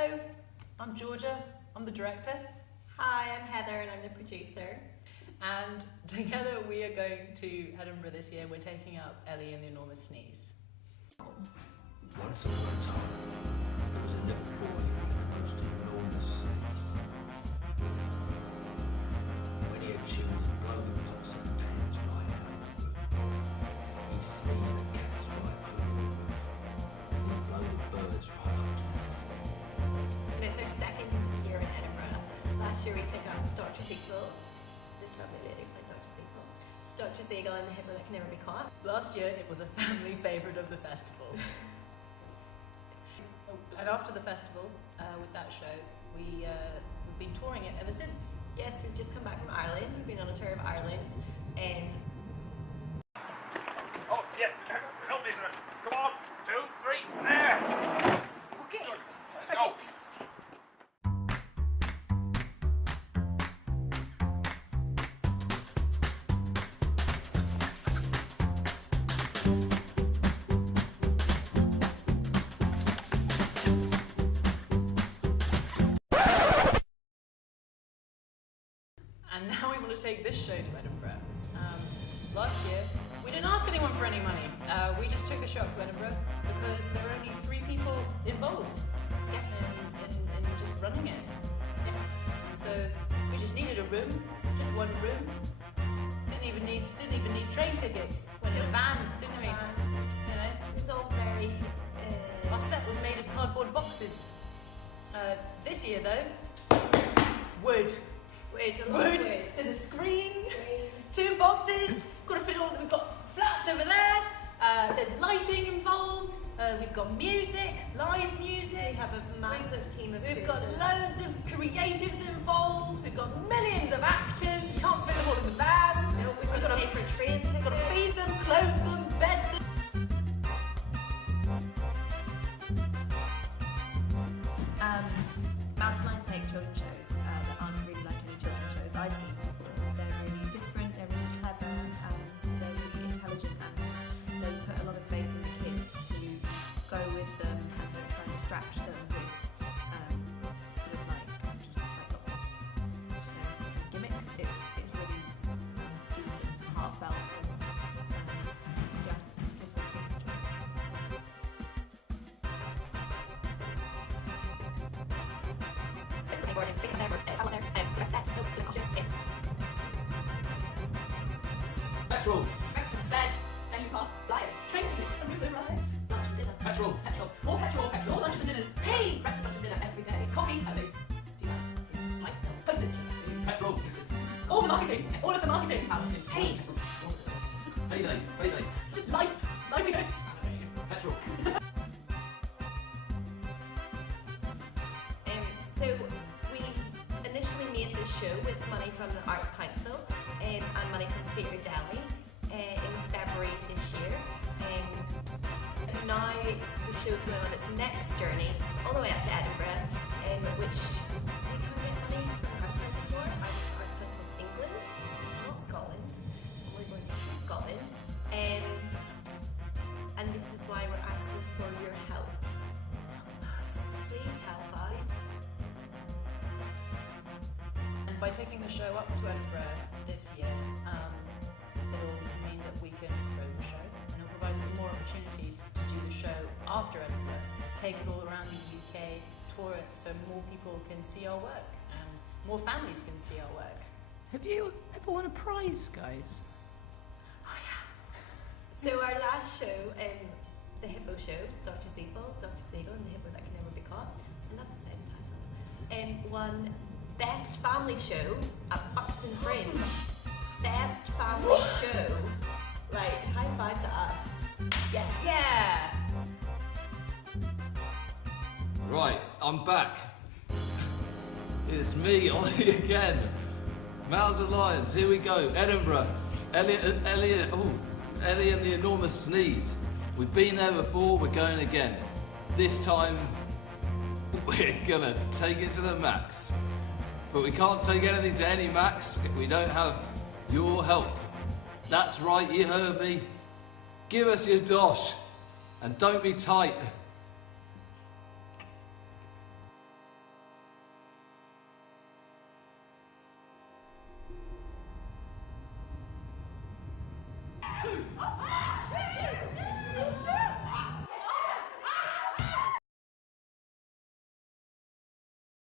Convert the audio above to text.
Hello, I'm Georgia, I'm the director. Hi, I'm Heather and I'm the producer. And together we are going to Edinburgh this year. We're taking up Ellie and the Enormous Sneeze. Once upon a time, there was a little boy with the most enormous sneeze. When he had chewed and blown pots and pans right out of the room, he'd sneeze the cats right over the roof, and he'd blow the birds right up to the ceiling. And it's our second year in Edinburgh. Last year we took up Dr. Siegel, this lovely lady played Dr. Siegel. Dr. Siegel and the Hippo That Can Never Be Caught. Last year it was a family favourite of the festival. And after the festival, with that show, we've been touring it ever since. Yes, we've just come back from Ireland. We've been on a tour of Ireland. Oh, yeah. Help me, sir. Come on. 2, 3. There. Okay. Let's go. And now we want to take this show to Edinburgh. Last year, we didn't ask anyone for any money. We just took the show to Edinburgh because there were only 3 people involved in just running it. Yeah. And so we just needed a room, just one room. Didn't even need train tickets. Went in a van, didn't we? You know, It was all very... our set was made of cardboard boxes. This year though, wood. Wait, a lot of Wood. wood. There's a screen. Screen. 2 boxes, got to fit all. We've got flats over there. There's lighting involved. We've got music, live music. We have a massive team of We've got producers. loads of creatives involved. We've got millions of actors. You can't fit them all in the van. No, we've got to pay for train tickets. We've got to feed them, clothe them, bed them. Mountain Lions make children's shows that aren't really like any children's shows I've seen before. They're really different, they're really clever, they're really intelligent, and they put a lot of faith in the kids to go with them and don't try and distract them with sort of like just like lots of gimmicks. It's really deep and heartfelt and yeah, kids will seem to enjoy it. Petrol! Breakfast, bed, menu costs, flyers, train tickets, movie rides, lunch and dinner. Petrol! Petrol, more petrol, lunches and dinners. Hey! Breakfast, lunch and dinner every day. Coffee, hellos, teas, lights, posters, Petrol! all the marketing, all of the marketing. Hey! Payday! Payday! Just life, livelihood. Petrol! So we initially made this show with money from the Arts Council and money from Theatre Delhi in February this year. And now the show's going on its next journey all the way up to Edinburgh, which we can't get money from the Arts Council for. Arts Council of England, not Scotland. We're going to Scotland. And this is why we're asking for your help. Please help us. And by taking the show up to Edinburgh this year, it'll mean that we can grow the show and it'll provide us with more opportunities to do the show after Edinburgh, take it all around the UK, tour it so more people can see our work and more families can see our work. Have you ever won a prize, guys? So our last show, the Hippo Show, Dr. Siegel and the Hippo That Can Never Be Caught, I love to say the title, won Best Family Show at Buxton Fringe. Best Family Show. Like, high five to us. Yes. Yeah! Right, I'm back. It's me, Ollie again. Mountains and Lions, here we go. Edinburgh. Ellie and the Enormous Sneeze. We've been there before, we're going again. This time, we're gonna take it to the max. But we can't take anything to any max if we don't have your help. That's right, you heard me. Give us your dosh. And don't be tight. Oh,